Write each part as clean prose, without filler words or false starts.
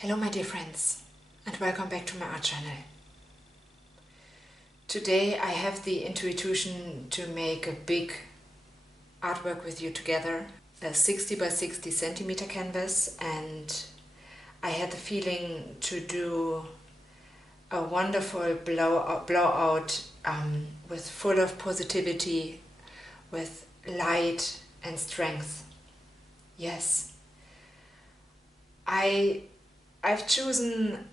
Hello my dear friends, and welcome back to my art channel. Today I have the intuition to make a big artwork with you together, a 60 by 60 centimeter canvas, and I had the feeling to do a wonderful blowout with full of positivity, with light and strength. Yes, I've chosen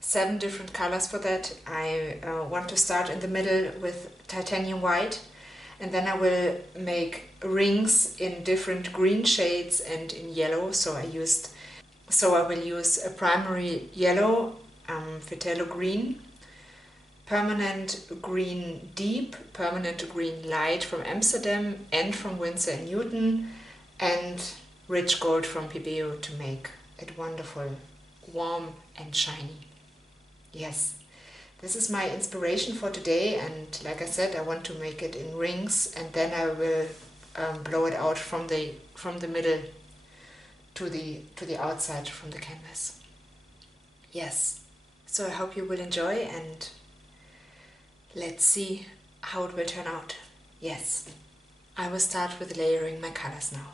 7 different colors for that. I want to start in the middle with titanium white, and then I will make rings in different green shades and in yellow. So I will use a primary yellow, Vitello green, permanent green deep, permanent green light from Amsterdam and from Winsor & Newton, and rich gold from Pibeo to make it wonderful, warm and shiny. Yes, this is my inspiration for today, and like I said, I want to make it in rings, and then I will blow it out from the middle to the outside from the canvas. Yes, so I hope you will enjoy, and let's see how it will turn out. Yes, I will start with layering my colors now.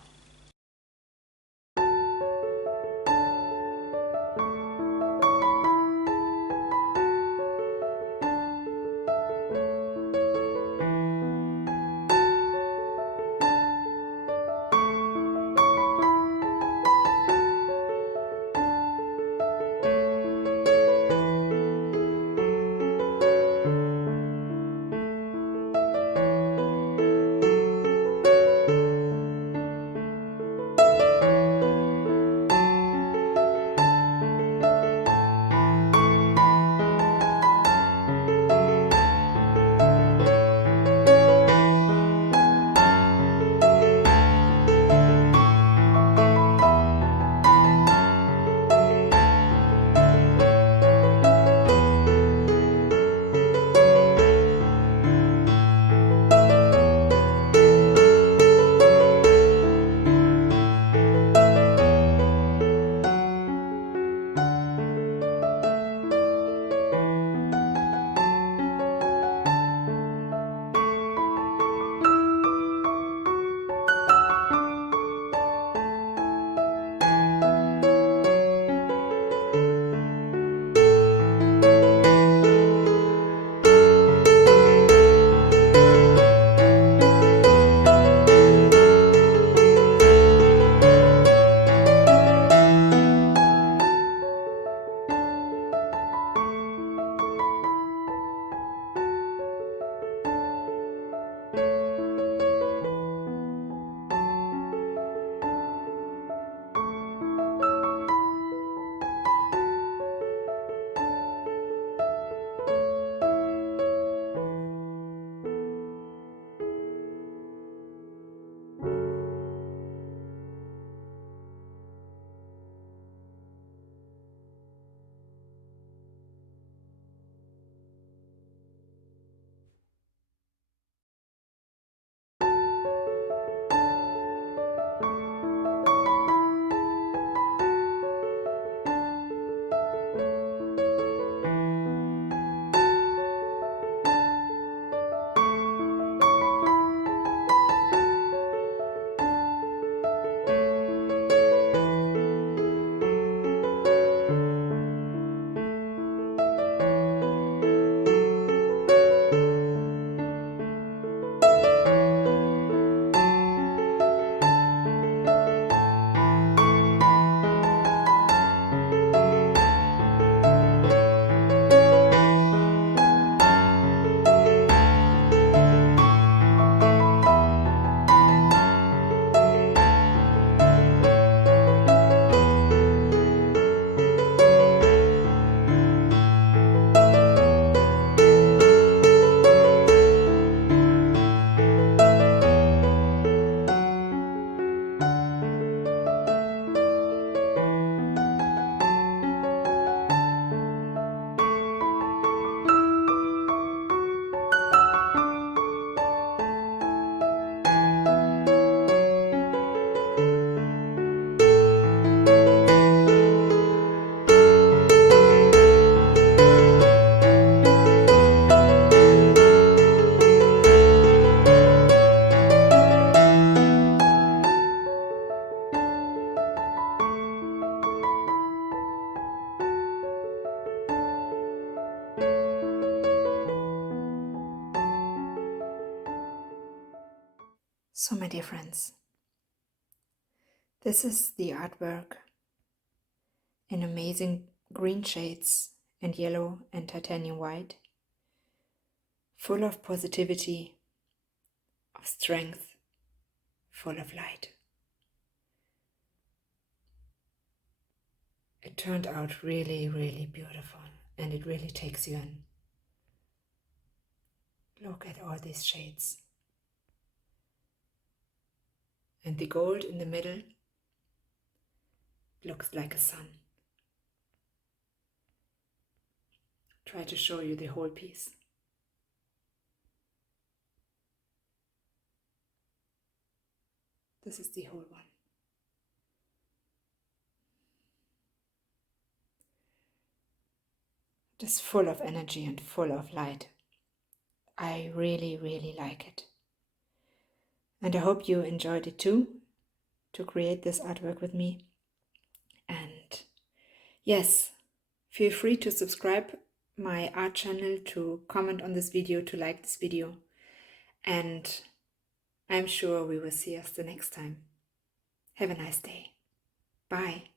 So my dear friends, this is the artwork in amazing green shades and yellow and titanium white, full of positivity, of strength, full of light. It turned out really, really beautiful, and it really takes you in. Look at all these shades. And the gold in the middle looks like a sun. Try to show you the whole piece. This is the whole one. It is full of energy and full of light. I really, really like it. And I hope you enjoyed it too, to create this artwork with me. And yes, feel free to subscribe my art channel, to comment on this video, to like this video. And I'm sure we will see us the next time. Have a nice day. Bye.